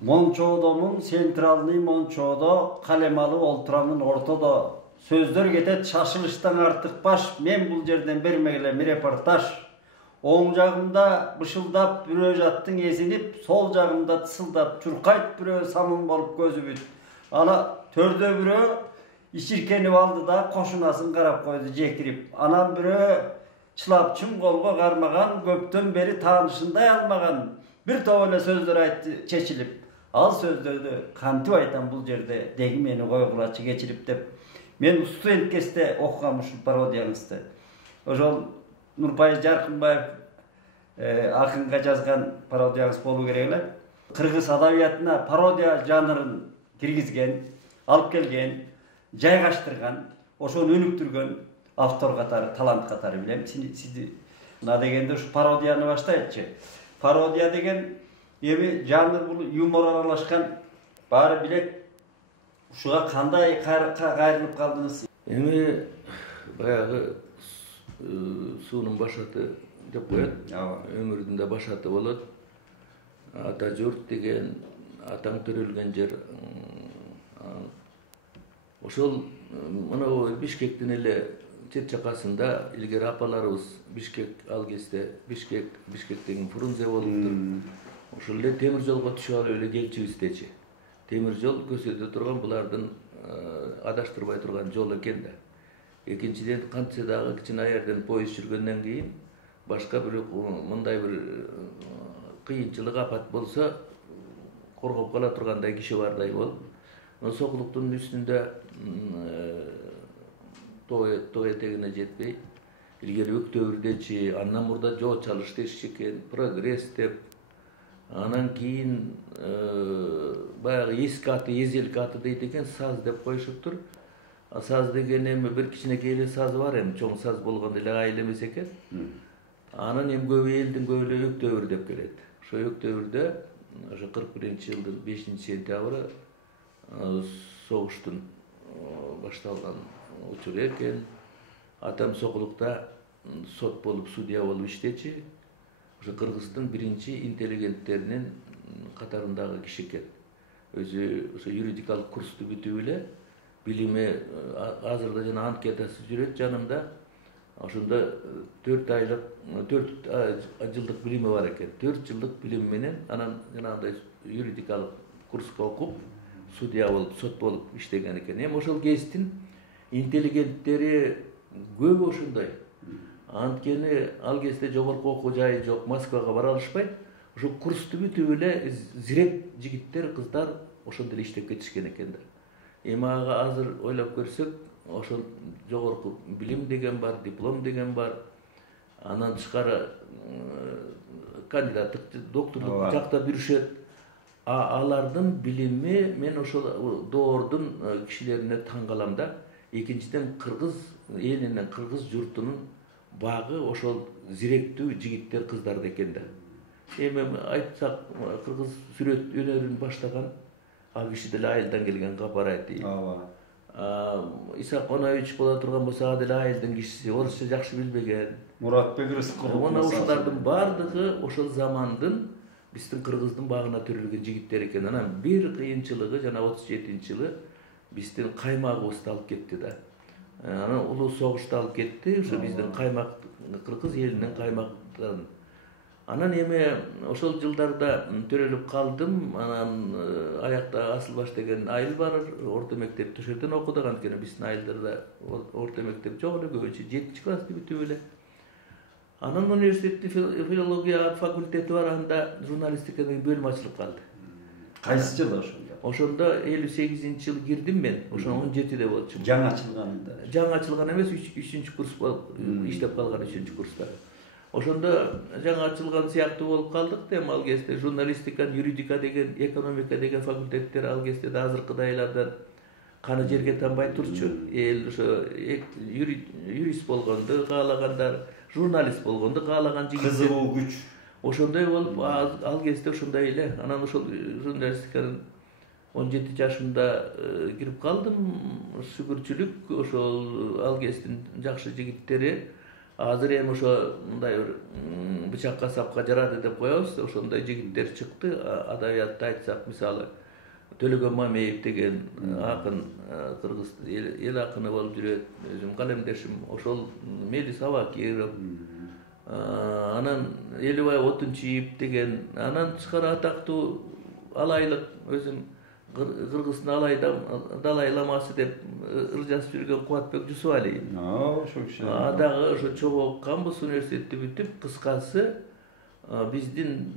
Мончоодомун, центральный Мончоодо калем алып олтурамын ортодо. Сөздөр кетет шашылыштан артык баш. Мен бул жерден бермегилем репортаж. Оң жагымда бышылдап бирөө жаттың эзинип, сол жагымда тысылдап чуркайт бирөө самын болуп көзү бүт. Ана төрдө бирөө ичиркенип алды да кошунасын карап койду жекирип. Анан бирөө чылап чым колго кармаган, көптөн бери таанышындай алмаган бир топ эле сөздөр айтты чечилип. Ал сөздөрдү кантип айтам бул жерде деги мени койгулачы кечирип деп. Мен студент кезде окугам ушул пародияңызды. Ошол Нурпай Жаркынбаев акынга жазган пародияңыз болуу керек эле. Кыргыз адабиятына пародия жанрын киргизген, алып келген, жайгаштырган, ошону өнүктүргөн автор катары, талант катары билем. Сизди мына дегенде ушу пародияны баштайлычы. Пародия деген эми жанр бул юмор аралашкан баары билет. Ушуга кандай кайрылып калдыңыз? Эми баягы суунун башаты деп коет. Өмүрдүн да башаты болот. Ата журт деген, атаң төрөлгөн жер. Ошол мына Бишкектин эле чет жакасында илгери апаларыбыз Бишкек ал кезде Бишкек деген Фрунзе болуптур. Ошол эле темир жолго түшүп алып эле келчүбүздечи. Темир жол көзөдө турган булардын адаштырбай турган жол экен да. Экинчиден кантсе дагы кичине аярдан поезд жүргөндөн кийин башка бир мындай бир кыйынчылык апат болсо коргоп кала тургандай киши бардай болуп, сокулуктун үстүндө тоо этегине жетпей, илгери Өктөбүрдечи, андан мурда жоо чалыш дешчү экен, прогресс деп, анан кийин баягы эски аты, эзелки аты дейт экен, саз деп коюшуптур. Саз деген эми бир кичинекей эле сазы бар, эми чоң саз болгондо эле айыл эмес экен. Анан эми көп элдин көп эле Өктөбүр деп келет. Ошо Өктөбүрдө ошо 41-жылдын 5-сентябры согуштун башталган учуру экен. Атам сокулукта сот болуп, судья болуп иштечи. Ошо Кыргыздын биринчи интеллигенттеринин катарындагы киши экен. Өзү ошо юридикалык курсту бүтүп эле, билими азырда жана анкетасы жүрөт жанымда. Ошондо 4 жылдык билими бар экен. 4 жылдык билим менен анан жанагындай юридикалык курска окуп, судья болуп, сот болуп иштеген экен. Эми ошол кездин интеллигенттери көбү ошондой. Анткени ал кезде жогорку окуу жайы жок, Москвага бара алышпайт. Ошо курсту бүтүп эле зирек жигиттер, кыздар ошондо эле иштеп кетишкен экендер. Эми ага азыр ойлоп көрсөк, ошол жогорку билим деген бар, диплом деген бар. Анан тышкары кандидаттык, докторлук жакта жүрүшөт. Алардын билими мен ошол доордун кишилерине таң калам да. Экинчиден кыргыз элинин, кыргыз журтунун багы ошол зиректүү жигиттер, кыздар экен да. Эми айтсак, кыргыз сүрөт өнөрүн баштаган ал киши деле айылдан келген Капарайти. Исак Конович боло турган болсо, ал деле айылдын кишиси, орусча жакшы билбеген. Муратбек Рыскулов. Мына ушулардын бардыгы ошол замандын биздин кыргыздын багына төрөлгөн жигиттер экен. Анан бир кыйынчылыгы жана 37-жылы биздин каймагыбызды алып кетти да. Анан улуу согушту алып кетти, ошо биздин каймак, кыргыз элинин каймактарын. Анан эми ошол жылдарда төрөлүп калдым. Анан аякта Асылбаш деген айыл бар, орто мектепти ошол жерден окудук. Анткени биздин айылдарда орто мектеп жок эле, көбүнчө 7-классты бүтүп эле. Анан университетте филология факультети бар, анда журналистика деген бөлүм ачылып калды. Кайсы жылы ошондо? Ошондо 58-жылы кирдим мен. Ошондо 17-де болчу. Жаңы ачылганында. Жаңы ачылган эмес, 3-курс болуп иштеп калган 3-курста. Ошондо жаңы ачылган сыяктуу болуп калдык да. Эми ал кезде журналистика, юридика деген, экономика деген факультеттер ал кезде да азыркыдайлардан каны жерге тамбай турчу. Эл ошо юрист болгонду каалагандар, журналист болгонду каалаган жигиттер. Кызыгуу күч. Ошондой болуп, ал кезде ошондой эле. Анан ошол журналистиканын 17 жашымда кирип калдым. Шүгүрчүлүк ошол ал кездин жакшы жигиттери Азыр эми ошо мындай бир бычакка сапка жарады деп коебуз. Ошондой жигиттер чыкты. Адабиятты айтсак, мисалы Төлөгөн Мамеев деген акын, кыргыз эл акыны болуп жүрөт. Өзүм калемдешим ошол Мелис Абакиров. Анан Элибай Отунчиев деген, анан тышкары атактуу алайлык өзүм Кыргыздын Далай ламасы деп ыр жазып жүргөн Кубатбек Жусуалиев. Ошо киши. Дагы ошо чогуу окуганбыз, университетти бүтүп, кыскасы биздин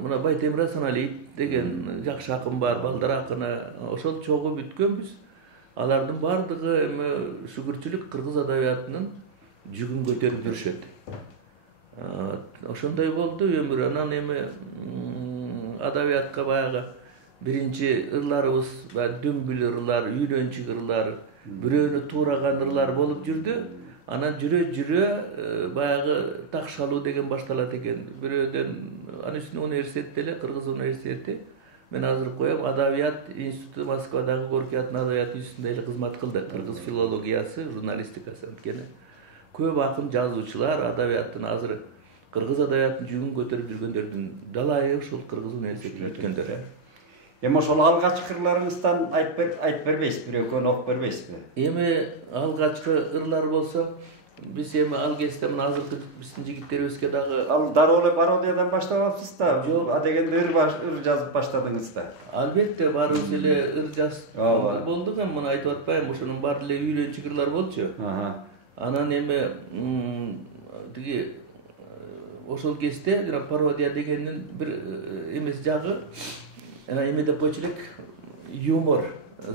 мына Байтемир Асаналиев деген жакшы акын бар, балдар акыны, ошол чогуу бүткөнбүз. Алардын бардыгы эми шүгүрчүлүк кыргыз адабиятынын жүгүн көтөрүп жүрүшөт. Ошондой болду өмүр. Анан эми адабиятка баягы биринчи ырларыбыз дөмбүл ырлар, үйлөнчүк ырлар, бирөөнү туураган ырлар болуп жүрдү. Анан жүрө баягы такшалуу деген башталат экен. Бирөөдөн анын үстүнө университетте эле, Кыргыз университети, мен азыр коем, Адабият институту, Москвадагы Горький атынын Адабият институтунда эле кызмат кылды. Кыргыз филологиясы, журналистикасы. Анткени көп акын жазуучулар адабияттын азыр кыргыз адабиятынын жүгүн көтөрүп жүргөндөрдүн далайы ушул Кыргыз университетине өткөндөр. Эми ошол алгачкы ырларыңыздан айтып бербейсизби, бирөөгөн окуп бербейсизби? Эми алгачкы ырлар болсо, биз эми ал кезде мына азыркы биздин жигиттерибизге дагы Ал дароо эле пародиядан баштап алыпсыз да, адегенде ыр жазып баштадыңыз да. Албетте баарыбыз эле ыр жазып болдук, эми муну айтып атпайм, ошонун баары эле үйлөнчүк ырлар болчу. Анан эми тиги ошол кезде жана пародия дегендин бир эмес жагы эме деп койчу элек, юмор,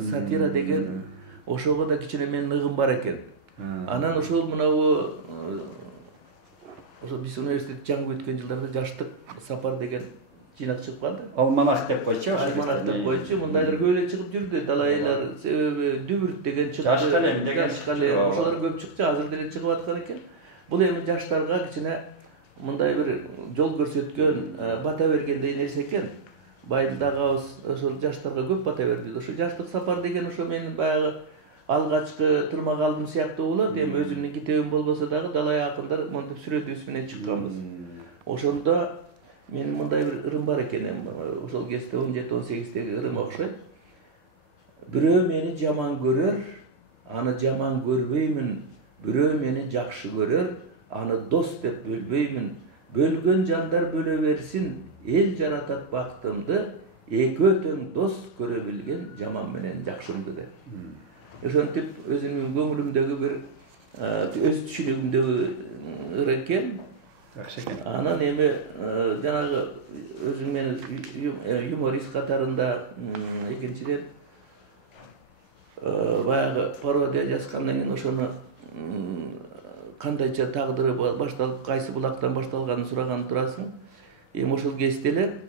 сатира деген ошого да кичине менин ыгым бар экен. Анан ошол мынабу ошо биз университет жаңы бүткөн жылдарда жаштык сапар деген жыйнак чыгып калды. Алманах деп койчу. Алманах деп койчу. Мындайлар көп эле чыгып жүрдү. Далайлар, себеби Дүбүрт деген чыкты. Жаш калем деген ошолор көп чыкчу, азыр деле чыгып аткан экен. Бул эми жаштарга кичине мындай бир жол көрсөткөн, бата бергендей нерсе экен. Байдагыбыз ошол жаштарга көп бата берди. Ошо жаштык сапар деген ошо менин баягы алгачкы тырмагалдым сыяктуу болот. Эми өзүмдүн китебим болбосо дагы далай акындар монтип сүрөтүбүз менен чыкканбыз. Ошондо менин мындай бир ырым бар экен, ошол кезде 17-18-деги ырым окшойт. Бирөө мени жаман көрөр, аны жаман көрбөймүн. Бирөө мени жакшы көрөр, аны дос деп бөлбөймүн. Бөлгөн жандар бөлө берсин, эл жаратат бактымды, экөө тең дос көрө билген жаман менен жакшымды деп. Ошентип өзүмдүн көңүлүмдөгү бир өз түшүнүгүмдөгү ыр экен. Жакшы экен. Анан эми жанагы өзүм менин юморист катарында экинчиден баягы пародия жазгандан кийин ошону кандайча тагдыры башталып, кайсы булактан башталганын сураган турасың. Эми ошол кезде эле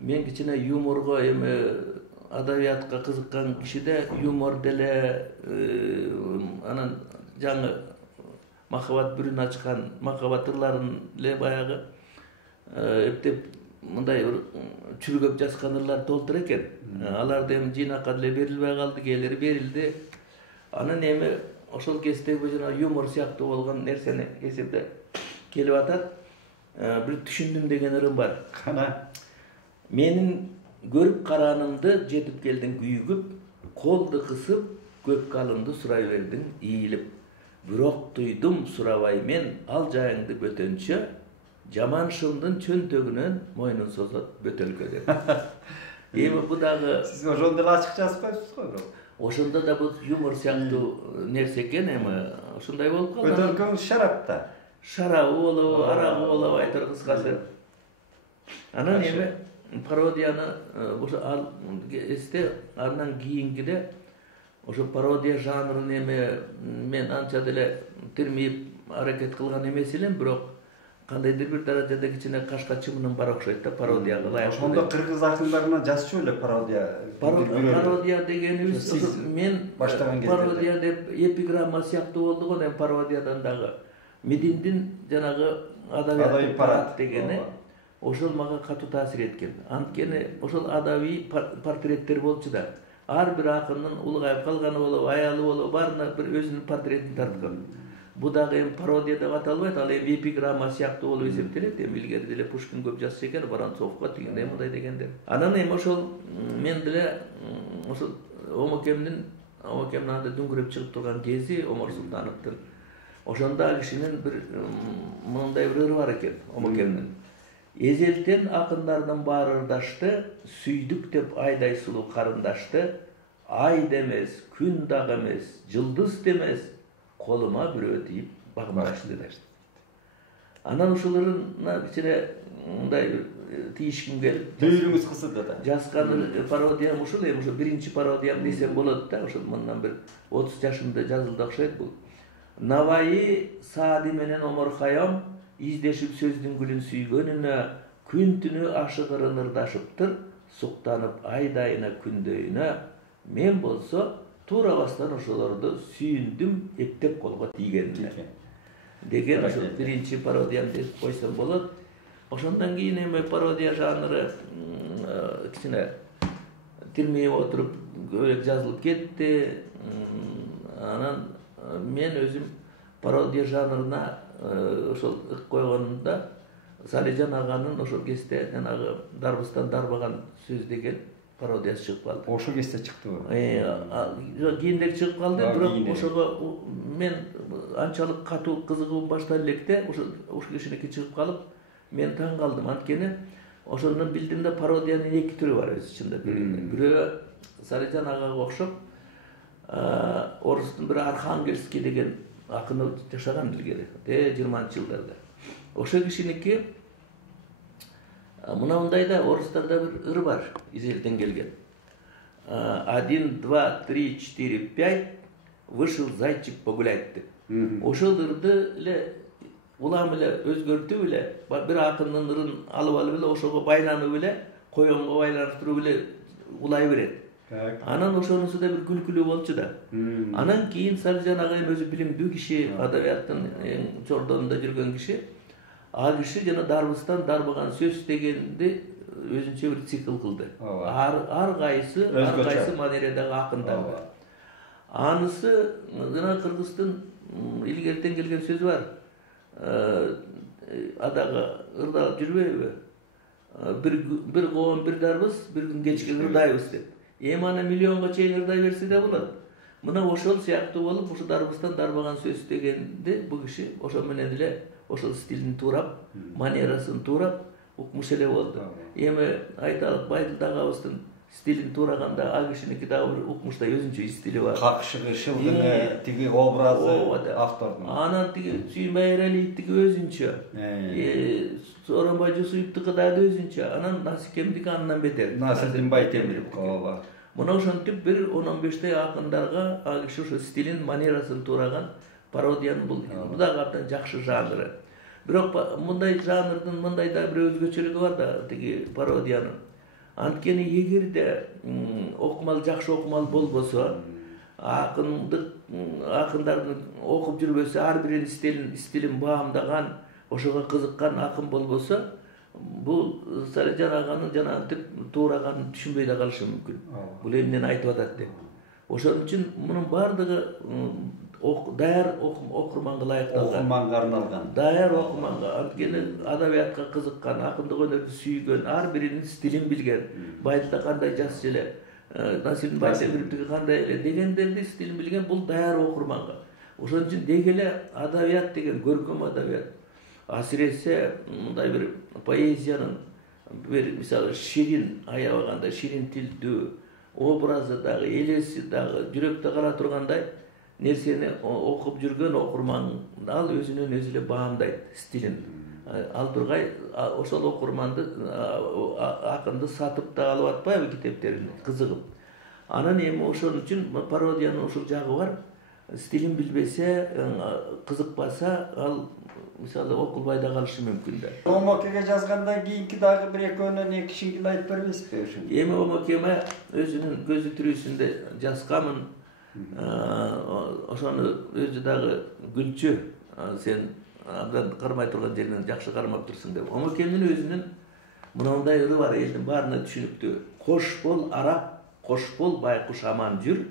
мен кичине юморго, эми адабиятка кызыккан кишиде юмор деле, анан жаңы махабат бүрүн ачкан махабат ырларын эле баягы эптеп мындай чүргөп жазган ырлар толтур экен. Аларды эми жыйнакка деле берилбей калды, кээleri берилди. Анан эми ошол кездеги жана юмор сыяктуу болгон нерсени эсепте келип атат. Бир түшүндүм деген ырым бар. Кана Менин көрүп караанымды жетип келдиң күйүгүп, колду кысып, көп калымды сурай бердиң ийилип. Бирок туйдум сурабай мен ал жайыңды бөтөнчө, жаман шымдын чөнтөгүнөн мойнун созот бөтөлкө деп. Эми бу дагы сиз ошондо эле ачык жазып коюпсуз го бирок. Ошондо да бул юмор сыяктуу нерсе экен, эми ушундай болуп калды. Бөтөлкөң шарапта. Шарабы болобу, арагы болобу айтор кыскасы. Анан эми пародияны ошо ал эсте андан кийинкиде ошо пародия жанрын эми мен анча деле тирмип аракет кылган эмес элем, бирок кандайдыр бир даражада кичине кашка чымыным бар окшойт да пародияга ылайык. Ошондо кыргыз акындарына жазчу эле пародия. Пародия дегенибиз мен баштаган кезде пародия деп эпиграмма сыяктуу болду го, эми пародиядан дагы Мединдин жанагы адабий парад дегени ошол мага катуу таасир эткен. Анткени ошол адабий портреттер болчу да. Ар бир акындын улгайып калганы болобу, аялы болобу, баарына бир өзүнүн портретин тарткан. Bu dagы эми пародия деп аталбайт, ал эми эпиграмма сыяктуу болуп эсептелет. Эми илгери деле Пушкин көп жазчу экен, Воронцовго тигиндей мындай дегендер. Анан эми ошол мен деле ошол Омокемдин анда дүңгүрөп чыгып турган кези Омар Султановдун. Ошондо ал кишинин бир мындай бир ыры бар экен Омокемдин. Эзелтен акындардын баары ырдашты, сүйдүк деп айдай сулуу карындашты, ай демес, күн дагы эмес, жылдыз демес, колума бирөө тийип багындашты деп. Анан ушуларына кичине мындай тийишким келип, Дүйрүңүз кысылды да. жазган пародиям ушул, эми ошо биринчи пародиям десем болот да, ошо мындан бир 30 жашымда жазылды окшойт бул. Наваи Саади менен Омар Хайям издешип сөздүн гүлүн сүйгөнүнө, күн түнү ашыгырын ырдашыптыр, суктанып айдайына күндөйүнө, мен болсо туурабастан ошолорду сүйүндүм, эптеп колго тийгенине. Деген ошо биринчи пародиям деп койсом болот. Ошондон кийин эми пародия жанры кичине тирмейип отуруп көбүрөөк жазылып кетти. Анан мен өзүм пародия жанрына ошол ык койгонумда Салижан аганын ошол кезде жанагы дарбыстан дарбаган сөз деген пародиясы чыгып калды. Ошол кезде чыктыбы? Кийинирээк чыгып калды, бирок ошого мен анчалык катуу кызыгуум баштап электе ошол кишиники чыгып калып, мен таң калдым. Анткени ошондон билдим да пародиянын эки түрү бар өзү чындап келгенде. Бирөө Салижан агага окшоп орустун бир Архангельский деген акыны жашаган илгери, 20-жылдарда. Ошол кишиники мындай да орустарда бир ыр бар, изелден келген. 1, 2, 3, 4, 5 вышел зайчик погулять деп. Ошол ырды эле улам эле өзгөртүп эле, бир акындын ырын алып алып эле ошого байланып эле, коёнго байланыштырып эле улай берет. Анан ошонусу да бир күлкүлүү болчу да. Анан кийин Салижан ага өзү билимдүү киши, адабияттын эң чордонунда жүргөн киши, ал киши жана дарбыстан дарбаган сөз дегенди өзүнчө бир цикл кылды. Ар кайсы манередagi акындар бар. Анысы жана Кыргыздын илгертен келген сөзү бар. Адагы ырдалып жүрбөйбү? Бир коом бир дарбыз, бир күн кечке ырдайбыз деп. Эми аны миллионго чейин ырдай берсе да болот. Мына ошол сыяктуу болуп, ушу дарбыстан дарбаган сөз дегенде бул киши ошол менен эле ошол стилин туурап, манерасын туурап укмуш эле болду. Эми айталык Байдыл агабыздын стилин туураганда ал кишиники дагы бир укмуштай өзүнчө стили бар. Какшыгы, шылгыны, тиги образы автордун. Анан тиги Сүйүнбай Эралиевдики өзүнчө. Сооронбай Жусуповдуку дагы өзүнчө. Анан Насикемдики андан бетер. Насырдын Байтемиров. Мына ошентип бир 10-15 акындарга ал киши ошо стилин, манерасын туураган пародиянын бул дагы абдан жакшы жанры. Бирок мындай жанрдын мындай да бир өзгөчөлүгү бар да тиги пародиянын. Анткени эгерде окумал жакшы окумал болбосо, акындардын окуп жүрбөсө, ар биринин стилин баамдаган, ошого кызыккан акын болбосо, бул Салижан аганын жана антип туураганын түшүнбөй да калышы мүмкүн. Бул эмнени айтып атат деп. Ошон үчүн мунун баардыгы даяр окурманга ылайыкталган. Окурманга арналган. Даяр окурманга, анткени адабиятка кызыккан, акындык өнөрдү сүйгөн, ар биринин стилин билген. Байдылда кандай жазчу эле, Насирдин Байтемировдуки кандай эле дегендерди стилин билген, бул даяр окурманга. Ошон үчүн деги эле адабият деген көркөм адабият. Асиресе мындай бир поэзиянын бир мисалы ширин аябаганда, ширин тилдүү, образы дагы, элеси дагы, жүрөктө кара тургандай нерсени окуп жүргөн окурман ал өзүнөн өзү эле баамдайт стилин. Ал тургай ошол окурманды акынды сатып да алып атпайбы китептерин кызыгып. Анан эми ошон үчүн пародиянын ушул жагы бар. Стилин билбесе, кызыкпаса, ал мисалы окулбай да калышы мүмкүн да. Омокеге жазгандан кийинки дагы бир экөөнөн эки кишиңки айтып бербейсизби ушул? Эми Омокеме өзүнүн көзү тирүүсүндө жазганмын. Ошону өзү дагы гүлчү, сен абдан кармай турган жеринен жакшы кармап турсуң деп. Омокемдин өзүнүн мындай ыры бар, элдин баарына түшүнүктүү. Кош бол арап, кош бол байкуш аман жүр,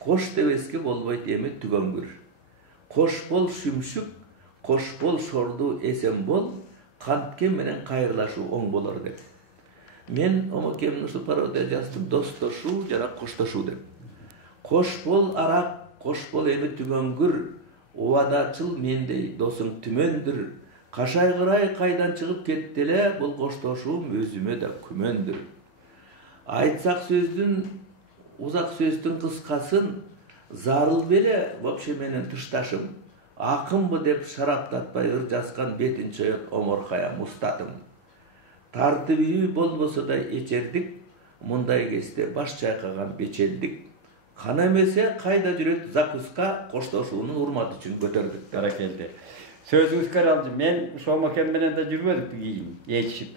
кош дебеске болбойт эми түгөнгүр. Koş bol şümşük, koş bol şordu esen bol, kantke menen kayırlaşı oң bolor dep. Men omokemni usul parodiya жаздым, достошуу жана коштошуу деп. Koş bol arak, koş bol emi tümöngür, ovadачыл mendей досуң түмөндүр. Кашайгырай кайдан чыгып кеттеле, бул коштошуум өзүмө да күмөндүр. Айтсак сөздүн, узак сөздүн кыскасын, зарыл беле вообще менен тышташым. Акынбы деп шараптатпай ыр жазган бетин чоет оморкая мустатым. Тартып үйү болбосо да эчердик, мындай кезде баш чайкаган бечелдик. Кана эмесе кайда жүрөт закуска, коштошуунун урматы үчүн көтөрдүк. Баракелде. Sözünüzü aldı. Men şu makam menen de жүрмөдүк кийин, ечип.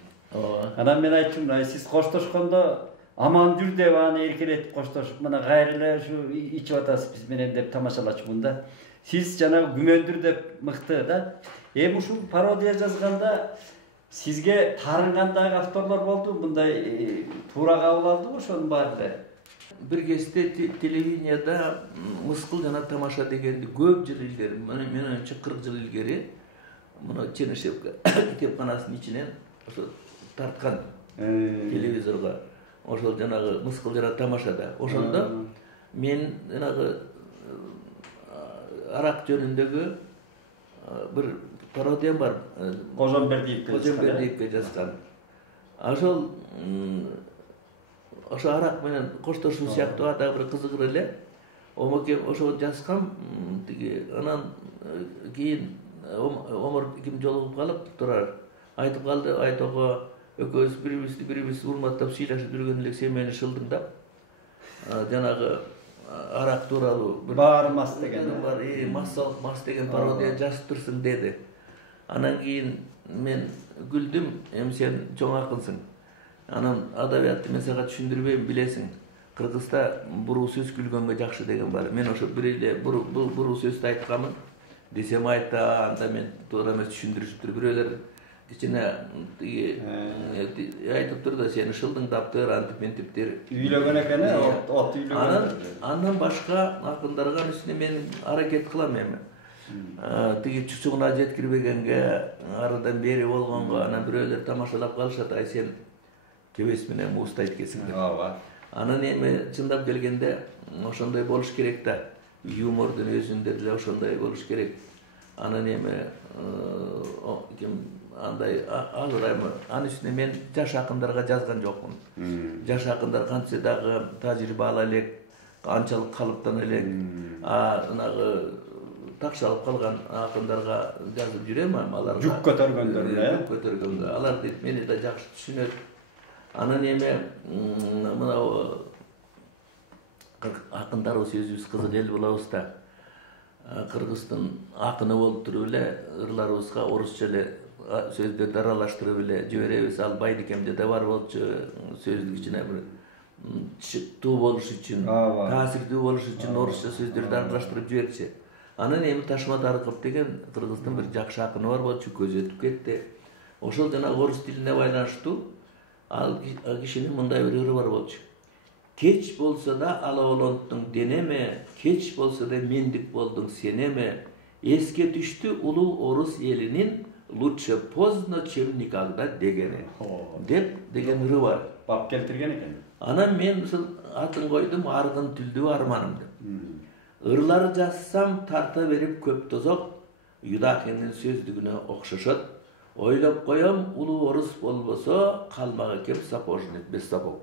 Анан мен айттым, siz коштошкондо аман жүр деп аны эркелетип коштошуп, мына кайрылы şu ичип атасыз биз менен деп тамашалачмында. Siz жана күмөндүр деп мыкты да. Эми ушул пародия жазганда sizge тарынгандагы авторлор болду, мындай туура кабыл алдыбы ошонун баары эле? Bir кезде телевиденияда мыскыл жана тамаша дегенди көп жыл илгери, менимче 40 жыл илгери, мына Чернышевка китепканасынын ичинен ошо тарткан телевизорго. Ошол жанагы мыскыл жана тамашада. Ошондо мен жанагы арак жөнүндөгү bir пародиям бар. Кожомбердиевке жазган. Ошо арак менен коштошуу сыяктуу ада бир кызыгыр эле. Омокем ошо жазгам, тиги анан кийин Омар ким жолугуп калып турар. Айтып калды, айтого экөөбүз бири-бирибизди урматтап сыйлашып жүргөн элек, сен мени шылдыңдап. Жанагы арак тууралуу бар мас деген. Бар, массалык мас деген пародия жазып турсуң деди. Анан кийин мен күлдүм, эми сен чоң акынсың. Анан адабиятты мен сага түшүндүрбөйм, билесиң. Кыргызда буруу сөз күлгөнгө жакшы деген бар. Мен ошо бир эле буруу сөздү айтканмын. Десем айта, анда мен туура эмес түшүндүрүшүптүр. Бирөөлөр кичине айтып турду, сени шылдыңдаптыр, антип ментиптир. Үйлөгөн экен, от үйлөгөн. Андан башка акындарга үстүнө мен аракет кылам эми. Тиги чучугуна жеткирбегенге, арыдан бери болгонго, анан бирөөлөр тамашалап калышат, ай сен кебес менен муустайт экенсиң деп. Анан эми чындап келгенде ошондой болуш керек да. Юмордун өзүндө деле ошондой болуш керек. Анан эми ким андай азыраймы, анын үстүнө мен жаш акындарга жазган жокмун. Жаш акындар кантсе дагы тажрыйба ала элек, анчалык калыптана элек. Анагы такшалып калган акындарга жазып жүрөм, аларга жүк көтөргөндөр, алар дейт мени да жакшы түшүнөт. Анан эми мына акындарыбыз өзүбүз кызык эл болобуз да. Кыргыздын акыны болуп туруп эле ырларыбызга орусча эле сөздөрдү аралаштырып эле жиберебиз. Ал Байдикемде да бар болчу, сөздүк ичине бир чыктуу болуш үчүн, таасирдүү болуш үчүн орусча сөздөрдү аралаштырып жиберчи. Анан эми Ташма Тарыков деген кыргыздын бир жакшы акыны бар болчу, көз өтүп кетти. Ошол жана орус тилине байланыштуу ал кишинин мындай бир ыры бар болчу. Кеч болсо да алаолонттуң денеме, кеч болсо да мендик болдуң сенеме, эске түштү улуу орус элинин лучше поздно, чем никогда дегени. Деген ыры бар. Бап келтирген экен. Анан мен атын койдум аргын түлдүү арманым деп. Ырлар жазсам тарта берип көп тозок, Юдахинин сөздүгүнө окшошот. Ойлоп коем, улуу орус болбосо, калмак экен сапожник без сапог.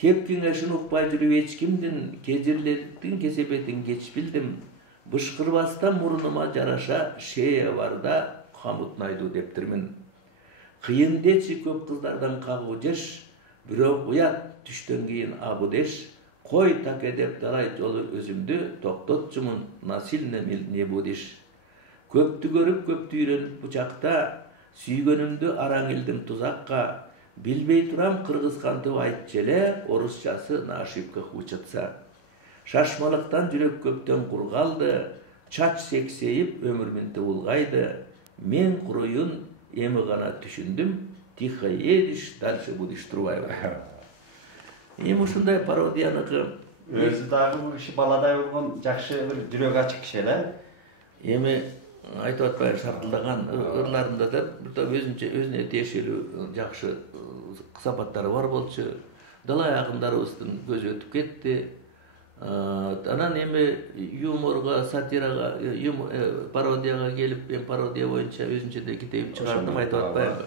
Кеп кеңешин укпай жүрүп эч кимдин, кежирлердин кесепетин кеч билдим. Бышкырбастан мурунума жараша, шея барда камытнайду дептирмин. Кыйын дечи көп кыздардан кагуу жеш, бирок уят түштөн кийин абы деш. Кой таке деп дарай жолу өзүмдү, токтотчумун насильно не будиш. Көптү көрүп, көптү үйрөнүп бучакта, сүйгөнүмдү араң илдим тузакка. Билбей турам кыргыз кантып айтчу эле, орусчасы на ошибках учатса. Шашмалыктан жүрөк көптөн кургалды, чач сексейип өмүрмүнтө улгайды. Мен куруюн эми гана түшүндүм, тихо едиш, дальше будешь Трубаева. Эми ушундай пародияныкы өзү дагы бул киши баладай болгон жакшы бир жүрөк ачык киши эле. Эми айтып атпайбы шартылдаган ырларында да бир топ өзүнө тиешелүү жакшы сапаттары бар болчу. Дала акындарыбыздын көзү өтүп кетти. Анан эми юморго, сатирага, пародияга келип, мен пародия боюнча өзүнчө да китеп чыгардым, айтып атпайбы.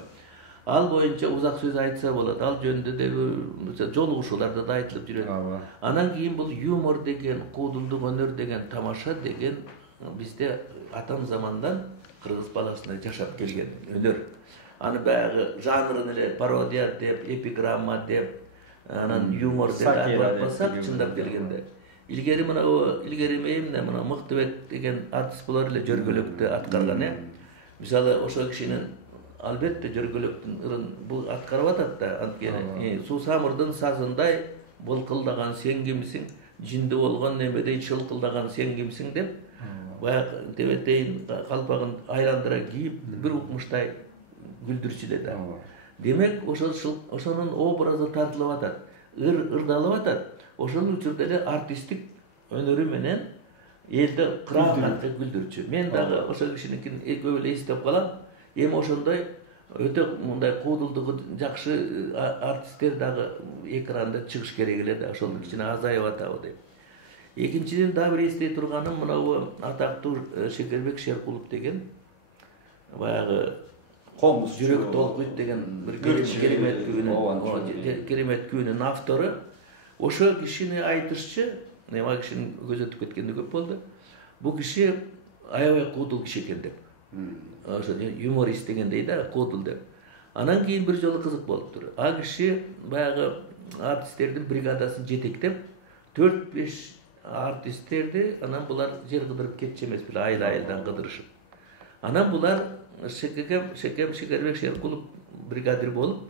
Ал боюнча узак сөз айтса болот. Ал жөнүндө да жолугушууларда да айтылып жүрөт. Анан кийин бул юмор деген, куудулдук өнөр деген, тамаша деген бизде атам замандан кыргыз баласына жашап келген өнөр. Аны баягы жанрын эле пародия деп, эпиграмма деп, анан юмор деп атпасак, чындап келгенде. Илгери мейимне мына Мыктыбек деген артист болор эле жөргөлөктү аткарган, Мисалы ошол кишинин албетте жөргөлөктүн ырын бул аткарып атат да, анткени Суусамырдын сазындай былкылдаган сен кимсиң, жинди болгон немедей чылкылдаган сен кимсиң деп, баягы тебетейин калпагын айландыра кийип, бир укмуштай күлдүрчү да. Демек, ошонун образы тартылып атат, ырдалып атат. Ошол учурда эле артисттик өнөрү менен элди кыраканты күлдүрчү. Мен дагы ошол кишиникин көп эле эстеп калам. Эми ошондой өтө мындай куудулдугу жакшы артисттер дагы экранда чыгыш керек эле да, ошол кичине азайып атабы деп. Экинчиден дагы бир эстей турганым мынау атактуу Шекербек Шеркулов деген баягы Комуз жүрөк толкуйт деген бир керемет күнүн автору. Ошо кишини айтышчы, ал кишинин көзү өтүп кеткенде көп болду. Бул киши аябай куудул киши экен деп. Ошо юморист дегендей да, куудул деп. Анан кийин бир жолу кызык болуптур. А киши баягы артисттердин бригадасын жетектеп, 4-5 артисттерди, анан булар жер кыдырып кетчү эмес беле, айыл-айылдан кыдырышып. Анан булар Шекербек Шеркулов бригадир болуп,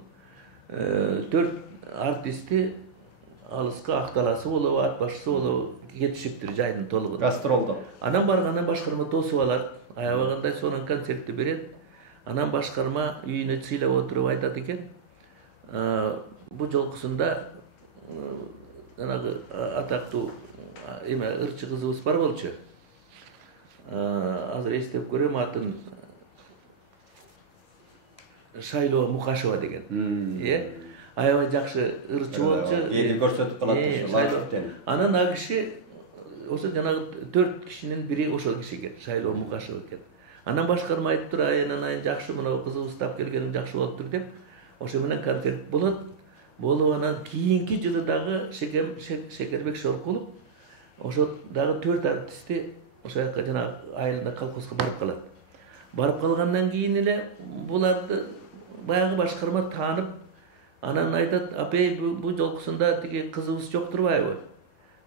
4 артисти алыска акталасы болобу, ат башчысы болобу кетишиптир жайдын толугун. Гастролдо. Анан баргандан башкарма тосуп алат, аябагандай сонун концертти берет. Анан башкарма үйүнө сыйлап отуруп айтат экен. Бул жолкусунда жанагы атактуу ырчы кызыбыз бар болчу. Азыр эстеп көрөм атын. Шайлоо Мукашева деген. Аябай жакшы ырчы болчу. Эли көрсөтүп калат. Анан ал киши ошо жанагы 4 кишинин бири ошол киши экен, Шайлоо Мукашева экен. Анан башкарма айтыптыр, айынан жакшы, мына кызыбыз тап келгениң жакшы болуптур деп. Ошо менен концерт болот. Болуп анан кийинки жылы дагы Шекербек Шеркулов ошо дагы 4 артисти ошо жака жана айылда колхозго барып калат. Барып калгандан кийин эле буларды баягы башкарма таанып, анан айтат, апей бул жолкусунда тиги кызыбыз жок турбайбы?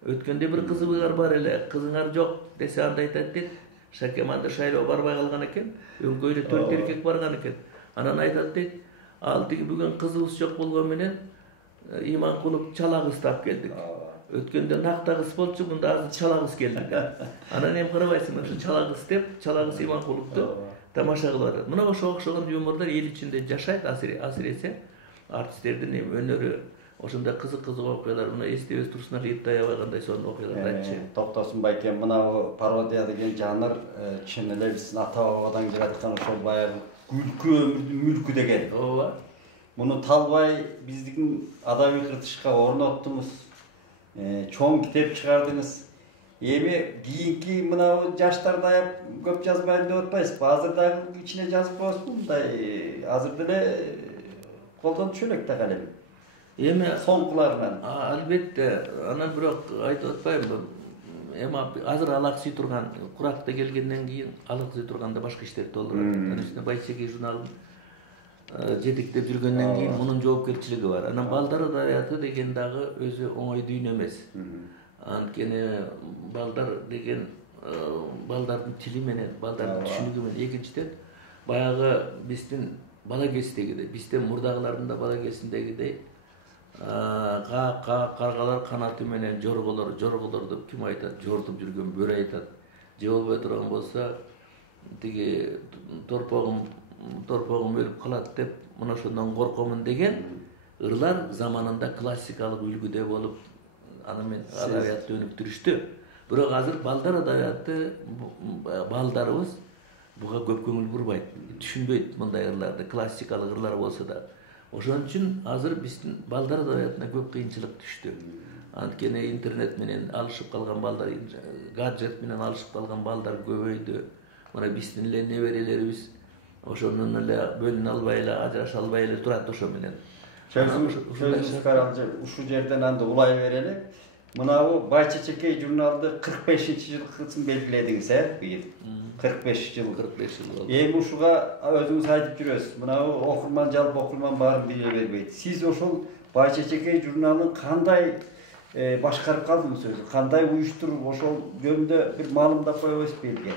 Өткөндө бир кызыбыз бар эле, кызыңар жок десе анда айтат дейт. Шакеманды Шайлоо барбай калган экен, өңкөйдө 4 эркек барган экен. Анан айтат дейт, ал тиги бүгүн кызыбыз жок болгон менен Иманкулов чалагыз тап келдик. Өткөндө нактагыз болчу, мында азыр чалагыз келдик. Анан эми карабайсың, ошо чалагыз деп, чалагыз Иманкуловду тамаша кылып атат. Мына ошо окшогон юморлор эл ичинде жашайт, асыресе артисттердин өнөрү, ошондой кызык окуялар, мына эстебес турсунар ыйттай албагандай сонун окуяларды айтчы. Токтосун байкем, мына пародия деген жанр чын эле биздин ата-бабадан келаткан ошол баягы күлкү өмүрдүн мүлкү деген. Ооба. Муну талбай биздин адабий кыртышка орноттуңуз. Чоң китеп чыгардыңыз. Эми кийинки мына жаштарда көп жазбайм деп атпайсызбы? Азыр дагы ичине жазып коесузбу? Мындай азыр деле колдончу элек да калем. Эми соңкуларынан. Албетте, анан бирок айтып атпаймынбы? Эми азыр алаксый турган, куракта келгенден кийин алаксый турганда башка иштерди толтуруп атат. Анын үстүнө Байчеги журналын жетектеп жүргөндөн кийин мунун жоопкерчилиги бар. Анан балдар адабияты деген дагы өзү оңой дүйнө эмес. Анткени балдар деген балдардын тили менен, балдардын түшүнүгү менен, экинчиден баягы биздин бала кездегидей, бизден мурдагылардын да бала кезиндегидей каргалар канаты менен жорголор деп ким айтат? Жортуп жүргөн бөрү айтат. Же болбой турган болсо тиги торпогум өлүп калат деп мына ошондон коркомун деген ырлар заманында классикалык үлгүдө болуп, аны мен адабиятты өнүктүрүштү. Бирок азыр балдар адабияты балдарыбыз буга көп көңүл бурбайт, түшүнбөйт мындай ырларды, классикалык ырлар болсо да. Ошон үчүн азыр биздин балдар адабиятына көп кыйынчылык түштү. Анткени интернет менен алышып калган балдар, гаджет менен алышып калган балдар көбөйдү. Мына биздин эле неберелерибиз ошонун эле бөлүнө албай эле, ажыраша албай эле турат ошо менен. Sözümüz karalcı uşu yerden anda ulay verelim. Mınavu Bayçeçekey jurnalda 45. yıl kısım belgilediniz he bu yıl. 45 yıl. 45 yıl oldu. Eğer uşuğa özünüz aytıp жүрөсүz. Mınavu okurman jalp okurman barın diye vermeydi. Siz oşul Bayçeçekey jurnalın kanday başkarıp kaldınız sözü. Kanday uyuşturup oşul yönde bir malımda koyuyoruz belge.